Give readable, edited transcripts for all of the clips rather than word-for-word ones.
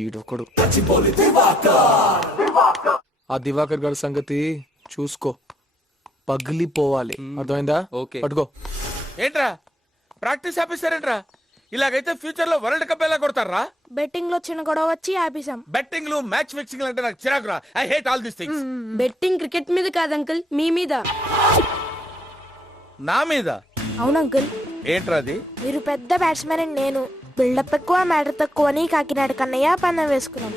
ఈడొకడు ఆ దివాకర్ గారి సంగతి చూసుకో, పగిలిపోవాలి. అర్థమైందా? ఓకే. పట్టుకో. ఏంట్రా ప్రాక్టీస్ ఆపేస్తారేంట్రా? ఇలాగైతే ఫ్యూచర్ లో వరల్డ్ కప్ ఎలా కొడతారా? బెట్టింగ్ లో చిన్న గొడవ వచ్చి ఆపేసాం. బెట్టింగ్లు మ్యాచ్ ఫిక్సింగ్ అంటే నాకు చిరాకురా. I hate all these things. Betting cricket మీద కాదు అంకుల్, మీ మీద. నా మీద? అవును అంకుల్. ఏంట్రా అది? మీరు పెద్ద బ్యాట్స్మెన్ అని నేను, బిల్డప్ ఎక్కువ మ్యాటర్ తక్కువ అని కాకినాడ కన్నయ్య పందెం వేసుకున్నాం.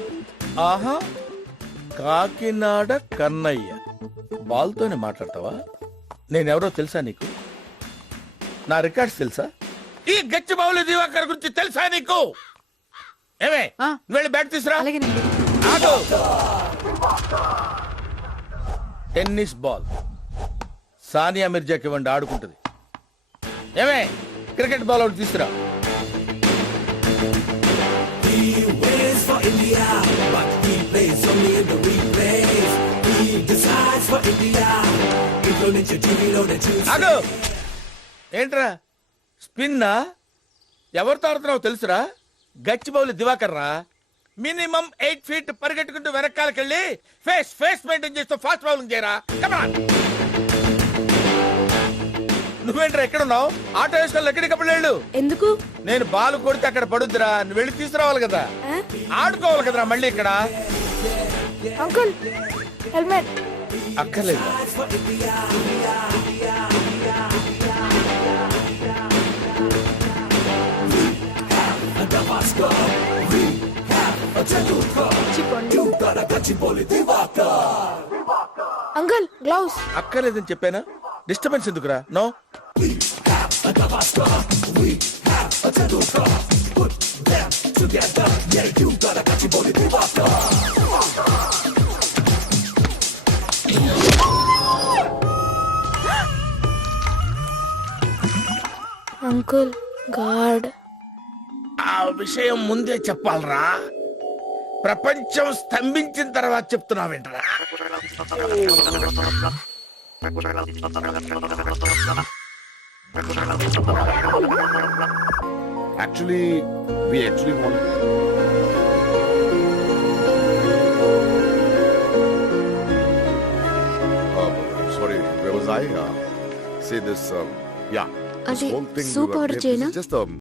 ఆహా, కాకినాడ కన్నయ్య. బాల్తోనే మాట్లాడతావా? నేనెవరో తెలుసా నీకు? నా రికార్డ్స్ తెలుసా? ఈ గచ్చిబౌలి దివాకర్ గురించి తెలుసా నీకు? ఏమే వెళ్ళి బ్యాట్ తీసురా. ఆగు. టెన్నిస్ బాల్ సానియా మిర్జాకి ఇవ్వండి, ఆడుకుంటుంది. ఏమే క్రికెట్ బాల్ ఒకటి తీసుకురా. ఆగు. ఏంట్రా స్పిన్నా? ఎవరితో ఆడుతున్నావు తెలుసురా? గచ్చిబౌలి దివాకర్ రా. మినిమం 8 feet పరిగెట్టుకుంటూ వెనకాలకెళ్ళి ఫేస్ మెయింటైన్ చేస్తూ ఫాస్ట్ బౌలింగ్ చేయరా. కమాన్. నువ్వేంట్రా ఎక్కడున్నావు? ఆటో వేసుకొని ఎక్కడికప్పుడు వెళ్ళు. ఎందుకు? నేను బాల్ కొడితే అక్కడ పడుద్దిరా, నువ్వు వెళ్ళి తీసుకురావాలి కదా. ఆడుకోవాలి కదరా మళ్ళీ ఇక్కడ. అంకుల్ హెల్మెట్ అక్కర్లేదు. Uncle gloves. అక్కర్లేదని చెప్పానా? డిస్టర్బెన్స్ ఎందుకురా? నో. Uncle god. ఆ విషయం ముందే చెప్పాలరా? ప్రపంచం స్తంభించిన తర్వాత చెప్తున్నావేంట్రా? Actually, we actually want. Sorry, where was I? Say this. Yeah. This అది whole thing. soup order చేయనా? Just